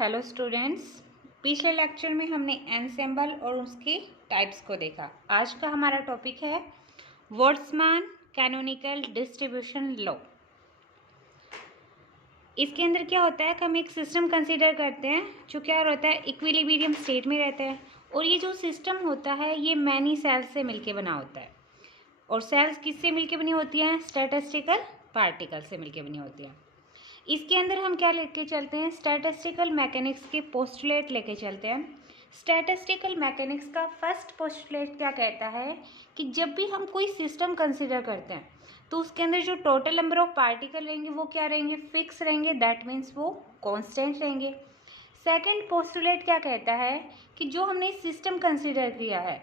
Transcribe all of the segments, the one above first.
Hello students, पिछले lecture में हमने एनसेम्बल और उसके टाइप्स को देखा। आज का हमारा टॉपिक है बोल्ट्जमान कैनोनिकल डिस्ट्रीब्यूशन लॉ। इसके अंदर क्या होता है कि हम एक सिस्टम कंसीडर करते हैं जो क्या होता है, इक्विलिब्रियम स्टेट में रहता है। और ये जो सिस्टम होता है ये मैनी सेल्स से मिलके बना होता है। और सेल्स किससे मिलके बनी होती हैं? स्टैटिस्टिकल पार्टिकल से मिलके बनी होती हैं। इसके अंदर हम क्या लेके चलते हैं? स्टैटिस्टिकल मैकेनिक्स के पोस्टुलेट लेके चलते हैं। स्टैटिस्टिकल मैकेनिक्स का फर्स्ट पोस्टुलेट क्या कहता है कि जब भी हम कोई सिस्टम कंसिडर करते हैं तो उसके अंदर जो टोटल नंबर ऑफ पार्टिकल रहेंगे वो क्या रहेंगे? फिक्स रहेंगे। दैट मीन्स वो कांस्टेंट रहेंगे। सेकंड पोस्टुलेट क्या कहता है कि जो हमने सिस्टम कंसिडर किया है,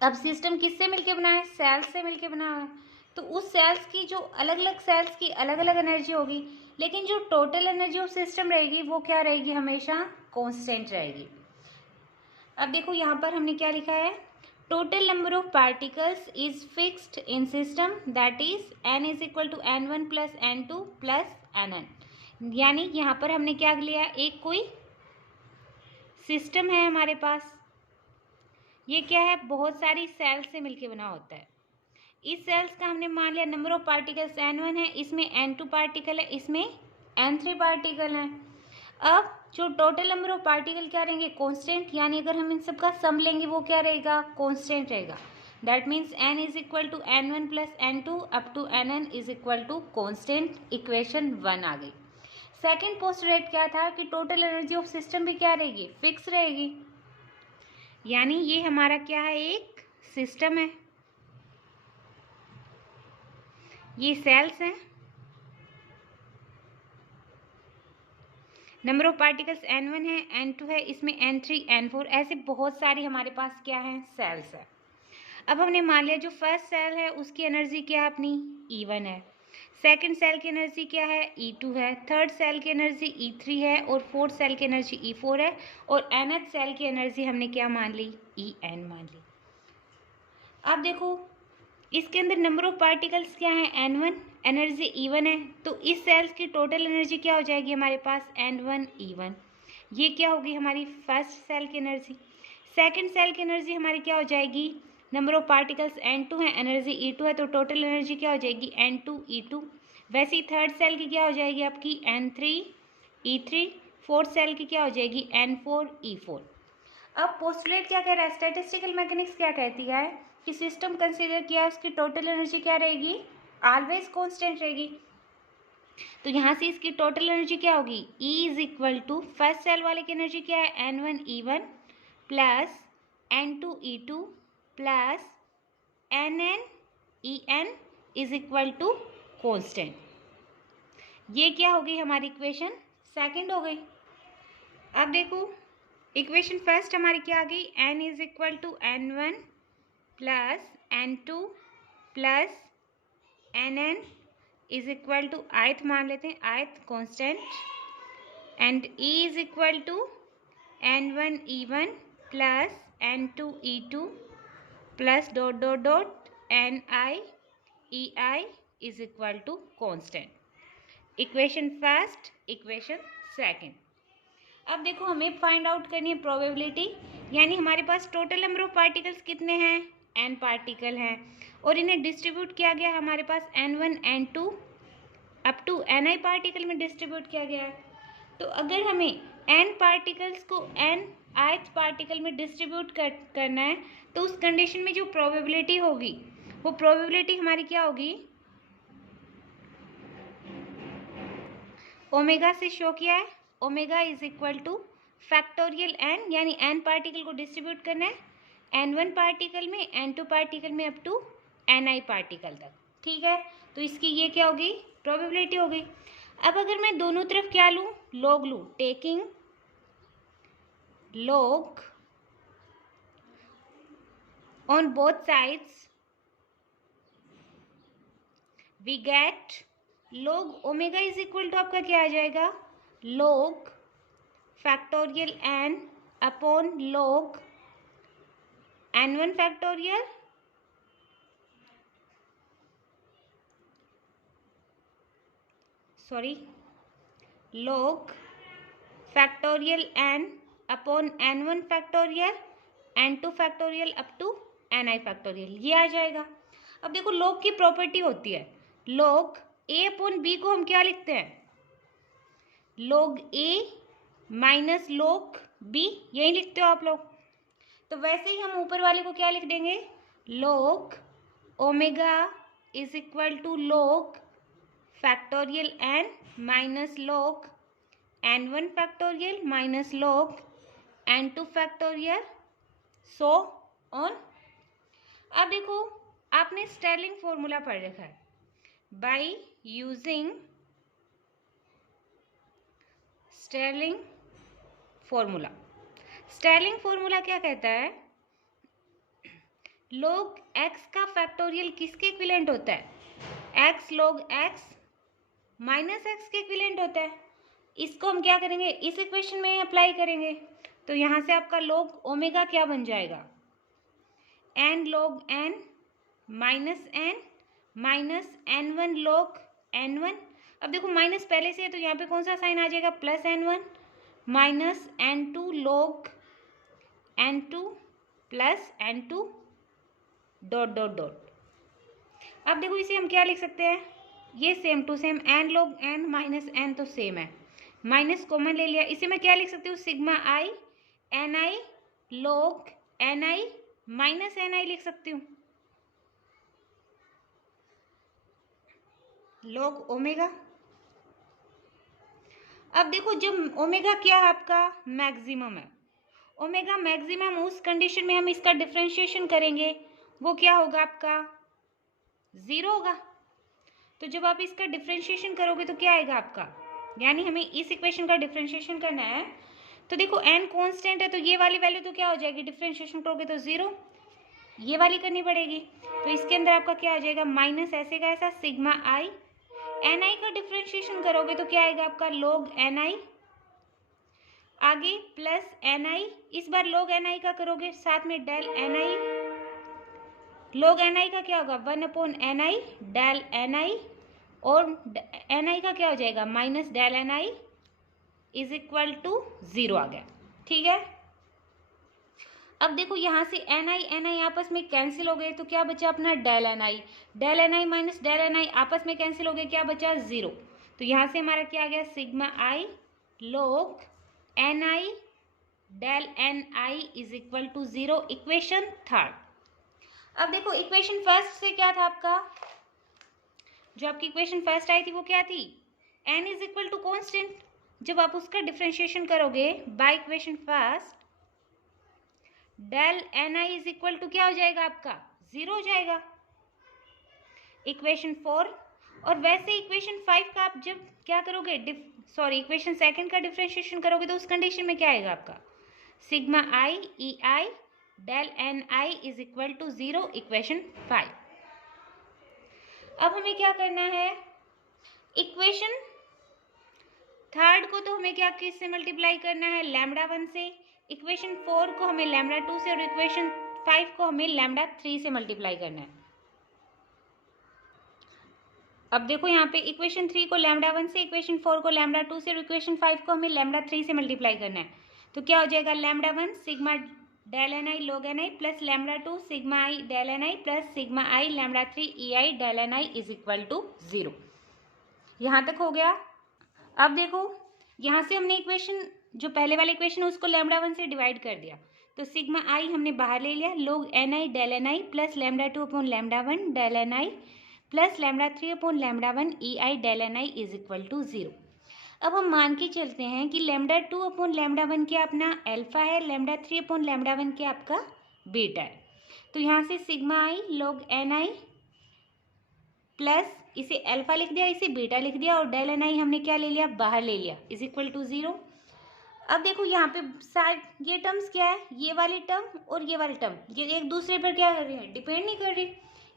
अब सिस्टम किससे मिलके बना है? सेल्स से मिलके बना है। तो उस सेल्स की जो अलग अलग सेल्स की अलग अलग एनर्जी होगी, लेकिन जो टोटल एनर्जी ऑफ सिस्टम रहेगी वो क्या रहेगी? हमेशा कांस्टेंट रहेगी। अब देखो यहाँ पर हमने क्या लिखा है, total number of particles is fixed in system that is n is equal to n1 plus n2 plus nn। यानी यहाँ पर हमने क्या लिया, एक कोई सिस्टम है हमारे पास, ये क्या है? बहुत सारी सेल्स से मिलके बना होता है। इस सेल्स का हमने मान लिया नंबर ऑफ पार्टिकल्स n1 है, इसमें n2 पार्टिकल है, इसमें n3 पार्टिकल है। अब जो टोटल नंबर ऑफ पार्टिकल क्या रहेंगे? कांस्टेंट। यानी अगर हम इन सब का सम लेंगे वो क्या रहेगा? कांस्टेंट रहेगा। That means n is equal to n1 plus n2 up to nn is equal to constant. Equation 1 आ गई। सेकेंड पोस्टुलेट क्या था कि टोटल एनर्जी ऑफ सिस्टम भी क्या रहेगी? फिक्स रहेगी। यानी ये हमारा क्या है? एक सिस्टम है, ये सेल्स हैं, नंबर ऑफ पार्टिकल्स n1 है, n2 है, इसमें n3 n4 ऐसे बहुत सारी हमारे पास क्या है? सेल्स है। अब हमने मान लिया जो फर्स्ट सेल है उसकी एनर्जी क्या है? अपनी E1 है। सेकंड सेल की एनर्जी क्या है? E2 है। थर्ड सेल की एनर्जी E3 है और फोर्थ सेल की एनर्जी E4 है। और nth सेल की एनर्जी हमने क्या मान ली? En मान ली। अब देखो इसके अंदर नंबर ऑफ पार्टिकल्स क्या है? n1, एनर्जी E1 है। तो इस सेल्स की टोटल एनर्जी क्या हो जाएगी हमारे पास? n1 E1। ये क्या होगी? हमारी फर्स्ट सेल की एनर्जी। सेकंड सेल की एनर्जी हमारी क्या हो जाएगी? नंबर ऑफ पार्टिकल्स n2 है, एनर्जी E2 है, तो टोटल एनर्जी क्या हो जाएगी? n2 E2। वैसे ही थर्ड सेल की क्या हो जाएगी आपकी? n3 E3। फोर्थ सेल की क्या हो जाएगी? n4 E4। अब पोस्टुलेट क्या कह रहा है? स्टैटिस्टिकल मैकेनिक्स क्या कहती है कि सिस्टम कंसीडर किया, उसकी टोटल एनर्जी क्या रहेगी? ऑलवेज कांस्टेंट रहेगी। तो यहाँ से इसकी टोटल एनर्जी क्या होगी? E is equal to first cell वाले की एनर्जी क्या है? n1 E1 plus n2 E2 plus nn En is equal to constant. ये क्या हो गई हमारी इक्वेशन? सेकंड हो गई। अब देखो इक्वेशन फर्स्ट हमारी क्या आ गई? n is equal to n1 plus n2 plus nn is equal to आयत मान लेते हैं, आयत constant, and E is equal to n1 E1 plus n2 E2 plus dot dot dot ni ei is equal to constant. Equation first, equation second. अब देखो हमें find out करनी है प्रोबेबिलिटी। यानी हमारे पास टोटल नंबर ऑफ पार्टिकल्स कितने हैं? n particle हैं और इन्हें डिस्ट्रीब्यूट किया गया हमारे पास n1 n2 up to ni particle में डिस्ट्रीब्यूट किया गया है। तो अगर हमें n पार्टिकल्स को n ith पार्टिकल में डिस्ट्रीब्यूट करना है तो उस कंडीशन में जो प्रोबेबिलिटी होगी वो प्रोबेबिलिटी हमारी क्या होगी? ओमेगा से शो किया है। Omega is equal two factorial n, यानी n पार्टिकल को डिस्ट्रीब्यूट करना है n1 पार्टिकल में, n2 पार्टिकल में अप टू ni पार्टिकल तक। ठीक है, तो इसकी ये क्या होगी? प्रोबेबिलिटी हो गई। अब अगर मैं दोनों तरफ क्या लूँ? लॉग लूँ। Taking log on both sides we get log omega is equal to आपका क्या आ जाएगा? log फैक्टोरियल n अपॉन log n1 factorial log factorial n अपॉन n1 factorial n2 factorial up to ni factorial, ये आ जाएगा। अब देखो log की प्रॉपर्टी होती है, log a अपॉन b को हम क्या लिखते हैं, log a minus log b, यही लिखते हो आप लोग। तो वैसे ही हम ऊपर वाले को क्या लिख देंगे, log omega is equal to log factorial n minus log n1 factorial minus log n2 factorial so on. अब देखो आपने स्टेर्लिंग फॉर्मूला पढ़ रखा है, by using Stirling formula. Stirling formula क्या कहता है, log x का फैक्टोरियल किसके इक्विवेलेंट होता है, x log x minus x के इक्विवेलेंट होता है। इसको हम क्या करेंगे, इस इक्वेशन में अप्लाई करेंगे, तो यहाँ से आपका log ओमेगा क्या बन जाएगा, n log n minus n1 log n1। अब देखो माइनस पहले से है तो यहाँ पे कौन सा साइन आ जाएगा, plus n1 minus n2 log n2 plus n2 dot dot dot. अब देखो इसे हम क्या लिख सकते हैं, ये same to same n log n minus n तो सेम है, माइनस कॉमन ले लिया, इसे मैं क्या लिख सकती हूँ, sigma i ni log ni minus ni लिख सकती हूँ, log ओमेगा। अब देखो जब ओमेगा क्या है आपका, मैक्सिमम है, ओमेगा मैक्सिमम, उस कंडीशन में हम इसका डिफरेंशिएशन करेंगे, वो क्या होगा आपका, 0 होगा। तो जब आप इसका डिफरेंशिएशन करोगे तो क्या आएगा आपका, यानी हमें इस इक्वेशन का डिफरेंशिएशन करना है, तो देखो n कांस्टेंट है तो ये वाली वैल्यू तो क्या हो जाएगी, डिफरेंशिएशन करोगे तो 0, ये वाली करनी पड़ेगी। तो इसके अंदर आपका क्या आ जाएगा, माइनस ऐसे का ऐसा सिग्मा i, ni का डिफरेंशिएशन करोगे तो क्या आएगा आपका, log ni, आगे प्लस ni, इस बार log ni का करोगे साथ में डेल ni, log ni का क्या होगा, 1 अपॉन ni डेल ni, और ni का क्या हो जाएगा, minus del ni is equal to 0 आ गया, ठीक है। अब देखो यहाँ से ni आपस में कैंसिल हो गए तो क्या बचा अपना, del ni minus del ni आपस में कैंसिल हो गए, क्या बचा, 0। तो यहाँ से हमारा क्या आ गया, sigma i log ni del ni is equal to 0, equation third. अब देखो इक्वेशन फर्स्ट से क्या था आपका, जो आपकी इक्वेशन फर्स्ट आई थी वो क्या थी, n is equal to constant. जब आप उसका डिफरेंशिएशन करोगे by equation first, del ni is equal to क्या हो जाएगा आपका, 0 हो जाएगा, इक्वेशन 4। और वैसे इक्वेशन 5 का आप जब क्या करोगे, इक्वेशन सेकंड का डिफरेंशिएशन करोगे तो उस कंडीशन में क्या आएगा आपका, sigma i ei del ni is equal to 0, equation 5। अब हमें क्या करना है, इक्वेशन थर्ड को तो हमें क्या किससे मल्टीप्लाई करना है, लैम्डा 1 से, इक्वेशन 4 को हमें लैम्डा 2 से, और इक्वेशन 5 को हमें लैम्डा 3 से मल्टीप्लाई करना है। अब देखो यहाँ पे इक्वेशन 3 को लैम्डा 1 से, इक्वेशन 4 को लैम्डा 2 से, और इक्वेशन 5 को हमें लैम्डा 3 से मल्टीप्लाई करना है। तो क्या हो जाएगा, lambda 1 sigma del ni log ni plus lambda 2 sigma i del ni plus sigma i lambda 3 ei del ni is equal to 0। यहाँ तक हो गया। अब देखो यहाँ से हमने इक्वेशन, जो पहले वाले इक्वेशन है उसको लैम्डा 1 से डिवाइड कर दिया, तो सिग्मा i हमने बाहर ले लिया, log ni del ni plus lambda 2 upon lambda 1 del ni plus lambda 3 upon lambda 1 ei del ni is equal to 0। अब हम मान के चलते हैं कि लैम्डा 2 अपॉन लैम्डा 1 क्या अपना अल्फा है, लैम्डा 3 अपॉन लैम्डा 1 क्या आपका बीटा है। तो यहाँ से sigma i log ni plus इसे अल्फा लिख दिया, इसे बीटा लिख दिया, और डेल ni हमने क्या ले लिया, बाहर ले लिया, इज इक्वल टू 0। अब देखो यहाँ पे साइड ये टर्म्स क्या है, ये वाली टर्म और ये वाली टर्म, ये एक दूसरे पर क्या कर रही है, डिपेंड नहीं कर रही,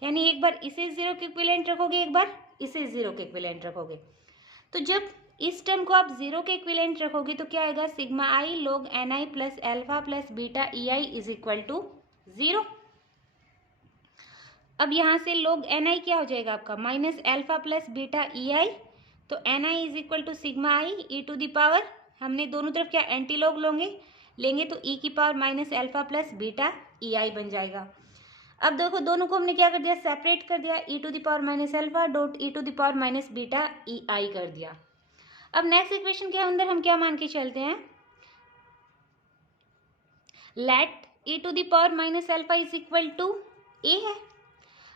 यानी एक बार इसे 0 के इक्विवेलेंट रखोगे, एक बार इसे 0 के इक्विवेलेंट रखोगे। तो जब इस टर्म को आप 0 के इक्विवेलेंट रखोगे तो क्या आएगा, sigma i log ni plus alpha plus beta ei is equal to 0। अब यहाँ से log ni क्या हो जाएगा आपका, minus alpha plus beta ei, तो ni is equal to sigma i e to the power हमने दोनों तरफ क्या एंटी लॉग लेंगे तो ई की power minus alpha plus beta e i बन जाएगा। अब देखो दोनों को हमने क्या कर दिया, सेपरेट कर दिया, e to the power minus alpha dot e to the power minus beta e i कर दिया। अब नेक्स्ट इक्वेशन के अंदर हम क्या मान के चलते हैं, let e to the power minus alpha is equal to a है।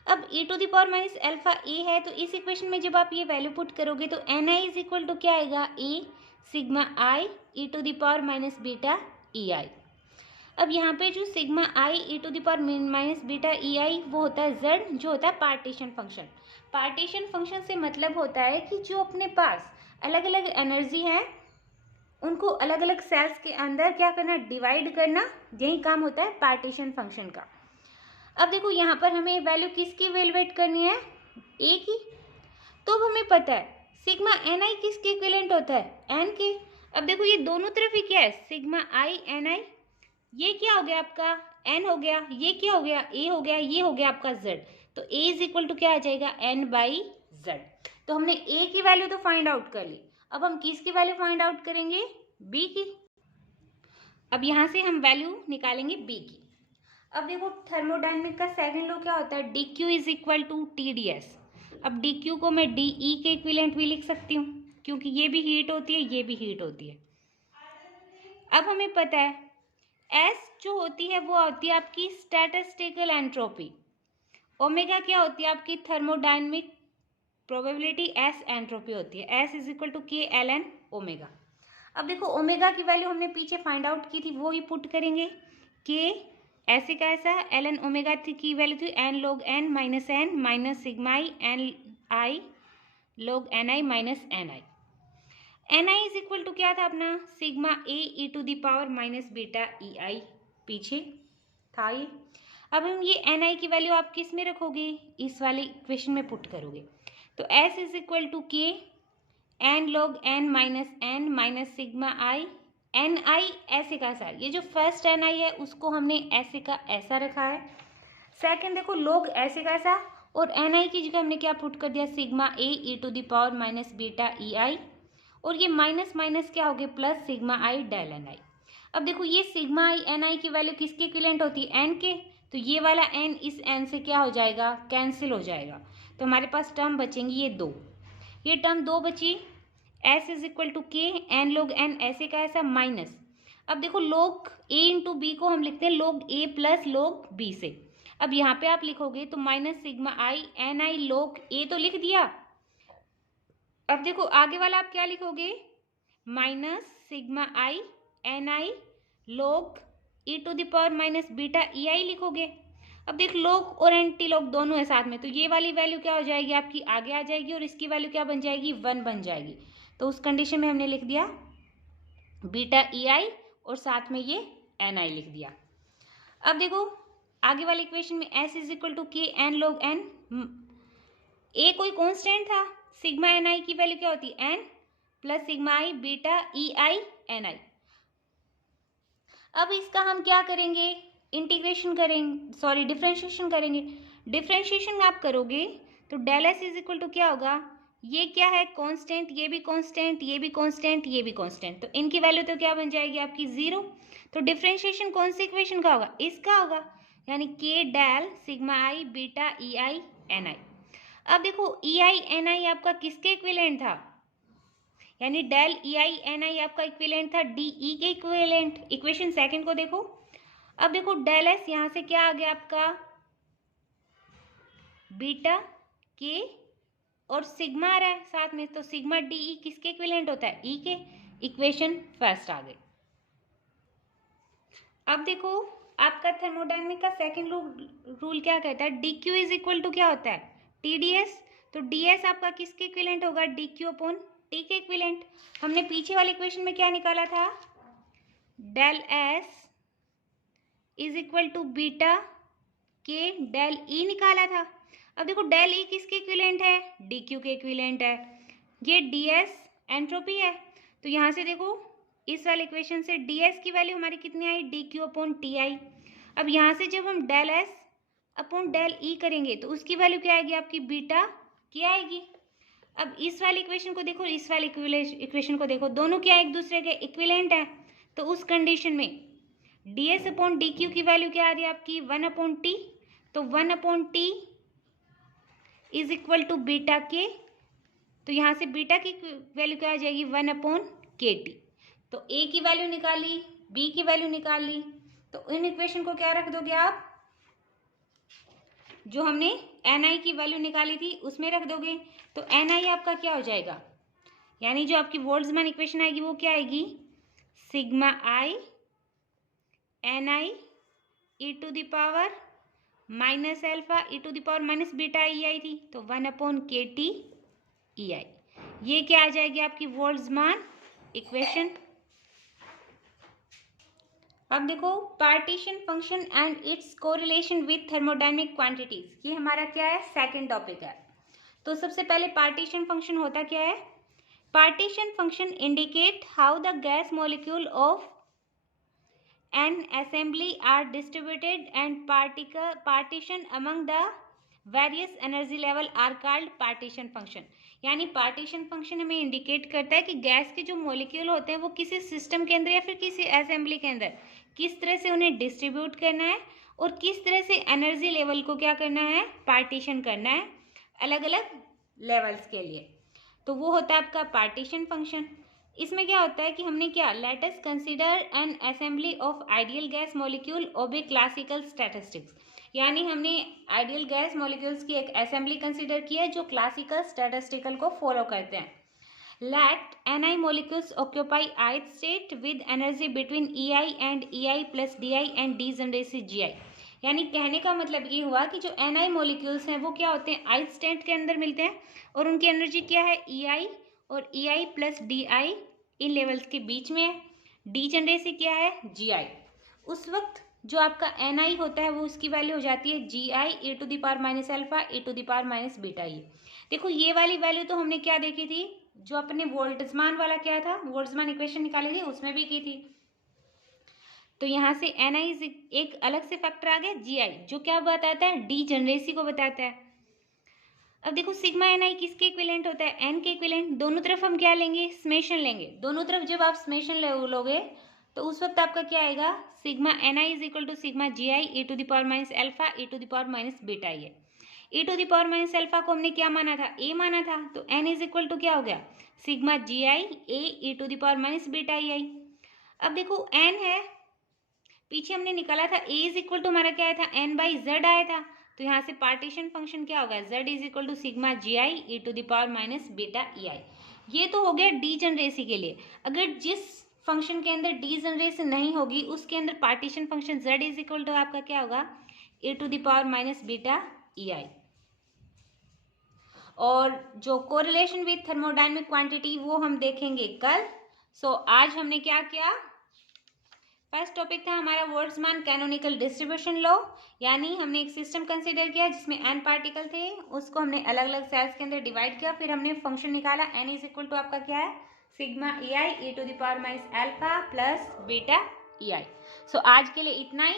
अब e to the power minus alpha a है, तो इस इक्वेशन में जब आप ये वैल्यू पुट करोगे तो n i is equal to क्या आएगा, a sigma i e to the power minus beta e i. अब यहाँ पे जो sigma i e to the power minus beta e i वो होता है जेड, जो होता है पार्टीशन फंक्शन। पार्टीशन फंक्शन से मतलब होता है कि जो अपने पास अलग अलग एनर्जी है उनको अलग अलग सेल्स के अंदर क्या करना, डिवाइड करना, यही काम होता है पार्टीशन फंक्शन का। अब देखो यहाँ पर हमें वैल्यू किसकी इवेलुएट करनी है, ए की। तो अब हमें पता है सिग्मा एन आई किसके इक्विवेलेंट होता है, एन के। अब देखो ये दोनों तरफ ही क्या है, सिग्मा आई एन आई, ये क्या हो गया आपका एन हो गया, ये क्या हो गया ए हो गया, ये हो गया आपका जेड। तो ए इज इक्वल टू क्या आ जाएगा, एन बाई जेड। तो हमने ए की वैल्यू तो फाइंड आउट कर ली, अब हम किसकी वैल्यू फाइंड आउट करेंगे, बी की। अब यहाँ से हम वैल्यू निकालेंगे बी की। अब देखो थर्मोडायनेमिक का सेकंड लॉ क्या होता है, D Q is equal to T D S. अब डी क्यू को मैं डी ई के इक्विवेलेंट भी लिख सकती हूँ, क्योंकि ये भी हीट होती है, ये भी हीट होती है। अब हमें पता है एस जो होती है वो होती है आपकी स्टैटिस्टिकल एंट्रोपी, ओमेगा क्या होती है आपकी थर्मोडायनेमिक प्रोबेबिलिटी, एस एंट्रोपी होती है, एस इज इक्वल टू के एल एन ओमेगा। अब देखो ओमेगा की वैल्यू हमने पीछे फाइंड आउट की थी, वो ही पुट करेंगे, के ऐसे का ऐसा, एल एन ओमेगा की वैल्यू थी n log n minus sigma i n i log n i minus n i. N i is equal to क्या था अपना, sigma a e to the power minus beta e i, पीछे था ये। अब हम ये एन आई की वैल्यू आप किस में रखोगे, इस वाले इक्वेशन में पुट करोगे। तो s is equal to k n log n minus sigma i n i ऐसे का ऐसा। ये जो फर्स्ट एन आई है उसको हमने ऐसे का ऐसा रखा है, सेकंड देखो लॉग ऐसे का ऐसा, और एन आई की जगह हमने क्या पुट कर दिया, sigma a e to the power minus beta e i, और ये माइनस माइनस क्या हो गया plus sigma i del n i. अब देखो ये सिग्मा आई एन आई की वैल्यू किसके इक्विवेलेंट होती है, एन के। तो ये वाला एन इस एन से क्या हो जाएगा, कैंसिल हो जाएगा। तो हमारे पास टर्म बचेंगी ये दो, ये टर्म दो बची, S is equal to k n log N ऐसे का ऐसा माइनस। अब देखो लॉग ए इंटू बी को हम लिखते हैं log a plus log b से। अब यहाँ पे आप लिखोगे तो minus sigma i n i log a तो लिख दिया। अब देखो आगे वाला आप क्या लिखोगे, minus sigma i n i log e to the power minus beta e i लिखोगे। अब देख लॉग और एंटी लॉग दोनों है साथ में, तो ये वाली वैल्यू क्या हो जाएगी आपकी आगे आ जाएगी, और इसकी वैल्यू क्या बन जाएगी, 1 बन जाएगी। तो उस कंडीशन में हमने लिख दिया बीटा ई आई और साथ में ये एन आई लिख दिया। अब देखो आगे वाले इक्वेशन में S is equal to k n log N, ए कोई कॉन्स्टेंट था, सिग्मा एन आई की वैल्यू क्या होती है, n plus sigma i beta e i n i. अब इसका हम क्या करेंगे, इंटीग्रेशन करेंगे, सॉरी डिफ्रेंशिएशन करेंगे। डिफ्रेंशिएशन आप करोगे तो del S is equal to क्या होगा, ये क्या है कांस्टेंट, ये भी कांस्टेंट, ये भी कांस्टेंट, ये भी कांस्टेंट, तो इनकी वैल्यू तो क्या बन जाएगी आपकी 0। तो डिफ्रेंशिएशन कौन सी इक्वेशन का होगा, इसका होगा, यानी k del sigma i beta e i n i. अब देखो ई आई एन आई आपका किसके इक्विवेलेंट था, यानी डेल ई आई एन आई आपका इक्विवेलेंट था डी ई के इक्विवेलेंट। इक्वेशन सेकंड को देखो, अब देखो डेल एस यहाँ से क्या आ गया आपका बीटा के और सिग्मा आ रहा है साथ में, तो सिग्मा डी ई किसके इक्विवेलेंट होता है, ई के। इक्वेशन फर्स्ट आ गई। अब देखो आपका थर्मोडायनेमिक का सेकंड रूल क्या कहता है, D Q is equal to क्या होता है, टी डी एस। तो डी एस आपका किसके इक्विवेलेंट होगा, डी क्यू अपॉन टी के इक्विवेलेंट। हमने पीछे वाले इक्वेशन में क्या निकाला था, del S is equal to beta के डेल ई निकाला था। अब देखो डेल ई किसके इक्विवेलेंट है, डी क्यू के इक्विवेलेंट है, ये डी एस एंट्रोपी है। तो यहाँ से देखो इस वाले इक्वेशन से डी एस की वैल्यू हमारी कितनी आई, d Q upon t i. अब यहाँ से जब हम del s upon del e करेंगे तो उसकी वैल्यू क्या आएगी आपकी बीटा के आएगी। अब इस वाली इक्वेशन को देखो, इस वाली इक्वेशन को देखो, दोनों क्या एक दूसरे के इक्विवेलेंट है। तो उस कंडीशन में ds अपॉन डी क्यू की वैल्यू क्या आ रही है आपकी 1/t। तो 1/t is equal to beta के। तो यहाँ से बीटा की वैल्यू क्या आ जाएगी 1/kt। तो a की वैल्यू निकाली, b की वैल्यू निकाल ली। तो इन इक्वेशन को क्या रख दोगे आप, जो हमने ni की वैल्यू निकाली थी उसमें रख दोगे। तो ni आपका क्या हो जाएगा, यानी जो आपकी बोल्ट्जमान इक्वेशन आएगी वो क्या आएगी, sigma i ni e to the power minus alpha e to the power minus beta ei थी। तो 1/kt ei, ये क्या आ जाएगी आपकी बोल्ट्जमान इक्वेशन। अब देखो partition function and it's correlation with thermodynamic quantities, ये हमारा क्या है, सेकंड टॉपिक है। तो सबसे पहले पार्टीशन फंक्शन होता क्या है। Partition function indicate how the gas molecule of an assembly are distributed and partition among the various energy level are called partition function. यानी पार्टीशन फंक्शन हमें इंडिकेट करता है कि गैस के जो मॉलिक्यूल होते हैं वो किसी सिस्टम के अंदर या फिर किसी असेंबली के अंदर किस तरह से उन्हें डिस्ट्रीब्यूट करना है और किस तरह से एनर्जी लेवल को क्या करना है, पार्टीशन करना है अलग अलग लेवल्स के लिए। तो वो होता है आपका पार्टीशन फंक्शन। इसमें क्या होता है कि हमने क्या, let us consider an assembly of ideal gas molecule obey classical statistics. यानी हमने आइडियल गैस मॉलिक्यूल्स की एक असेंबली कंसीडर की है जो क्लासिकल स्टैटिस्टिकल को फॉलो करते हैं। Let Ni molecules occupy ith state with energy between Ei and Ei plus Di and degeneracy Gi। यानी कहने का मतलब ये हुआ कि जो Ni molecules हैं वो क्या होते हैं, ith state के अंदर मिलते हैं और उनकी एनर्जी क्या है, Ei और Ei plus Di इन लेवल्स के बीच में है। डीजेनरेसी क्या है, Gi। उस वक्त जो आपका Ni होता है वो उसकी वैल्यू हो जाती है Gi e to the power minus alpha e to the power minus beta E. देखो ये वाली वैल्यू तो हमने क्या देखी थी, जो अपने वोल्ट्जमान वाला क्या था, वोल्ट्जमान इक्वेशन निकाली थी उसमें भी की थी। तो यहाँ से ni एक अलग से फैक्टर आ गया gi, जो क्या बताता है, डीजेनरेसी को बताता है। अब देखो सिग्मा ni किसके इक्विवेलेंट होता है, n के इक्विवेलेंट। दोनों तरफ हम क्या लेंगे, समेशन लेंगे। दोनों तरफ जब आप समेशन लोगे तो उस वक्त आपका क्या आएगा, sigma ni is equal to sigma gi e to the power minus alpha e to the power minus beta E है। e to the power minus alpha को हमने क्या माना था, a माना था। तो n इज इक्वल टू क्या हो गया, sigma g i a e to the power minus beta e i. अब देखो n है, पीछे हमने निकाला था a इज इक्वल टू हमारा क्या आया था, n बाई z आया था। तो यहाँ से पार्टीशन फंक्शन क्या होगा, z is equal to sigma g i e to the power minus beta e i. ये तो हो गया डीजेनरेसी के लिए। अगर जिस फंक्शन के अंदर डीजेनरेसी नहीं होगी उसके अंदर partition function z is equal to आपका क्या होगा, e to the power minus beta e i. और जो कोरिलेशन विथ थर्मोडायनेमिक क्वांटिटी वो हम देखेंगे कल। सो आज हमने क्या किया, फर्स्ट टॉपिक था हमारा बोल्ट्जमान कैनोनिकल डिस्ट्रीब्यूशन लॉ। यानी हमने एक सिस्टम कंसीडर किया जिसमें n पार्टिकल थे, उसको हमने अलग अलग सेल्स के अंदर डिवाइड किया, फिर हमने फंक्शन निकाला n इज इक्वल टू आपका क्या है, sigma a i e to the power minus alpha plus beta e i. So आज के लिए इतना ही।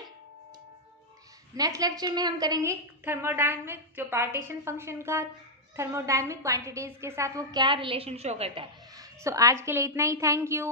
नेक्स्ट लेक्चर में हम करेंगे थर्मोडायनेमिक जो पार्टीशन फंक्शन का थर्मोडायनेमिक क्वांटिटीज के साथ वो क्या रिलेशन शो करता है। सो आज के लिए इतना ही, थैंक यू।